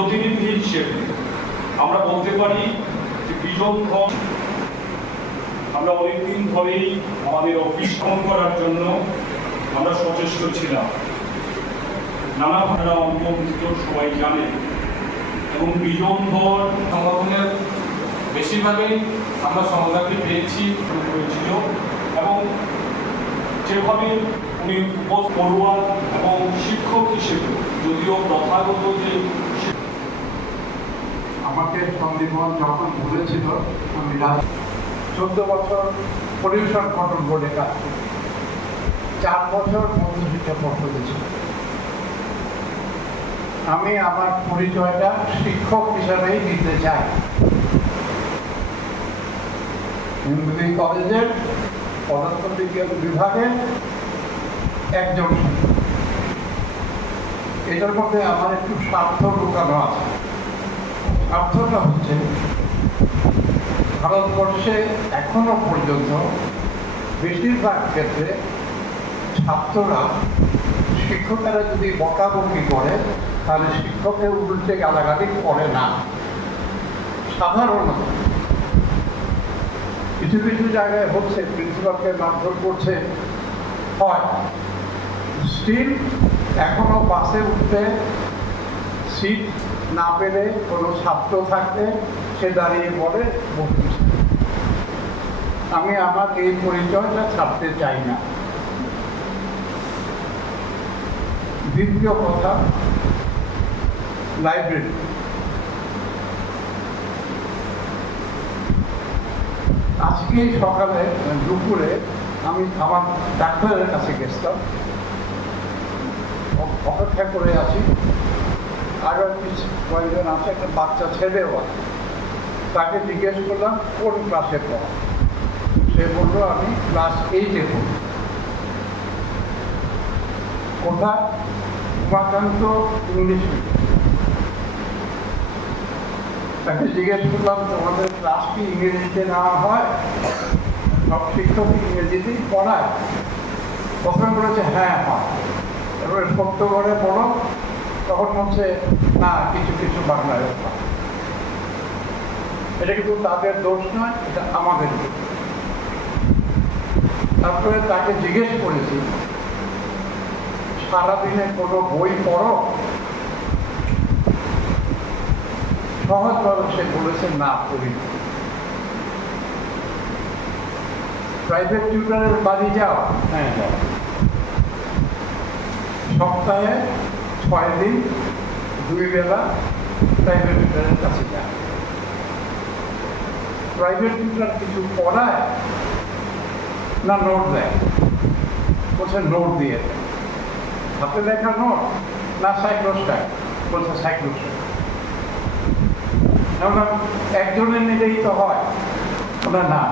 প্রতিনিধি হিসেবে আমরা বলতে পারি যে বিজন ঘোষ আমরা অনেকদিন ধরেই আমাদের অফিস করার জন্য আমরা সচেষ্ট ছিলাম। নানা ভাড়া অন্তর্ভুক্ত সবাই জানে এবং বিজন ধর সংগঠনের বেশিরভাগই আমরা সংগ্রামী পেয়েছি হয়েছিল এবং যেভাবে উনি পড়ুয়া এবং শিক্ষক হিসেবে যদিও প্রথাগত যে আমাকে সন্দীপন যখন বলেছিল আমি 14 বছর পরিবেশন গঠন বোর্ডে কাজ করি, 4 বছর মধ্যশিক্ষা পর্ষদে ছিল। আমি আমার পরিচয়টা শিক্ষক হিসাবেই দিতে চাই। হিন্দুলি কলেজের পদার্থবিজ্ঞান বিভাগের একজন শিক্ষক। এটার মধ্যে আমার একটু স্বার্থ লুকানো আছে। স্বার্থটা হচ্ছে ভারতবর্ষে এখনো পর্যন্ত বেশিরভাগ ক্ষেত্রে ছাত্ররা শিক্ষকেরা যদি বকাবকি করে তাহলে শিক্ষকের উল্টে গালাগালি করে না। সাধারণত কিছু কিছু জায়গায় হচ্ছে প্রিন্সিপালকে মারধর করছে হয়, স্টিল এখনো বাসে উঠতে সিট না পেলে কোনো ছাত্র থাকতে সে দাঁড়িয়ে পড়ে বসতেছে। আমি আমার এই পরিচয়টা ছাড়তে চাই না। দ্বিতীয় কথা, লাইব্রেরি। আজকে সকালে দুপুরে আমি আমার ডাক্তারের কাছে গেছিলাম, অপেক্ষা করে আছি। আরও কয়েকজন আছে, একটা বাচ্চা ছেলেও আছে। তাকে জিজ্ঞেস করলাম কোন ক্লাসে পড়া, সে বললো আমি ক্লাস 8-এ পড়ি। কোথায়? Umakanta English medium. তাকে জিজ্ঞেস করলাম তোমাদের ক্লাস কি ইংরেজিতে নেওয়া হয়? সব শিক্ষক ইংরেজিতেই পড়ায়? প্রথমে বলেছে হ্যাঁ হয়। এবারে সত্য করে পড়ো, তখন বলছে না কিছু কিছু বাংলায় হয়। এটা কিন্তু তাদের দোষ নয়, এটা আমাদের দোষ। তারপরে তাকে জিজ্ঞেস করেছি সারাদিনে কোনো বই পড়ো? সহজভাবে সে বলেছে না পড়ি। প্রাইভেট টিউটরের বাড়ি যাও? হ্যাঁ যাও। সপ্তাহে 6 দিন 2 বেলা প্রাইভেট টিউটরের কাছে যায়। প্রাইভেট টিউটর কিছু পড়ায় না নোট দেয়? বলছে নোট দিয়ে দেয়। হাতে লেখা নোট না সাইক্লোস্টাইল? বলছে সাইক্লোস্টাইল। একজনের নিলেই তো হয় না?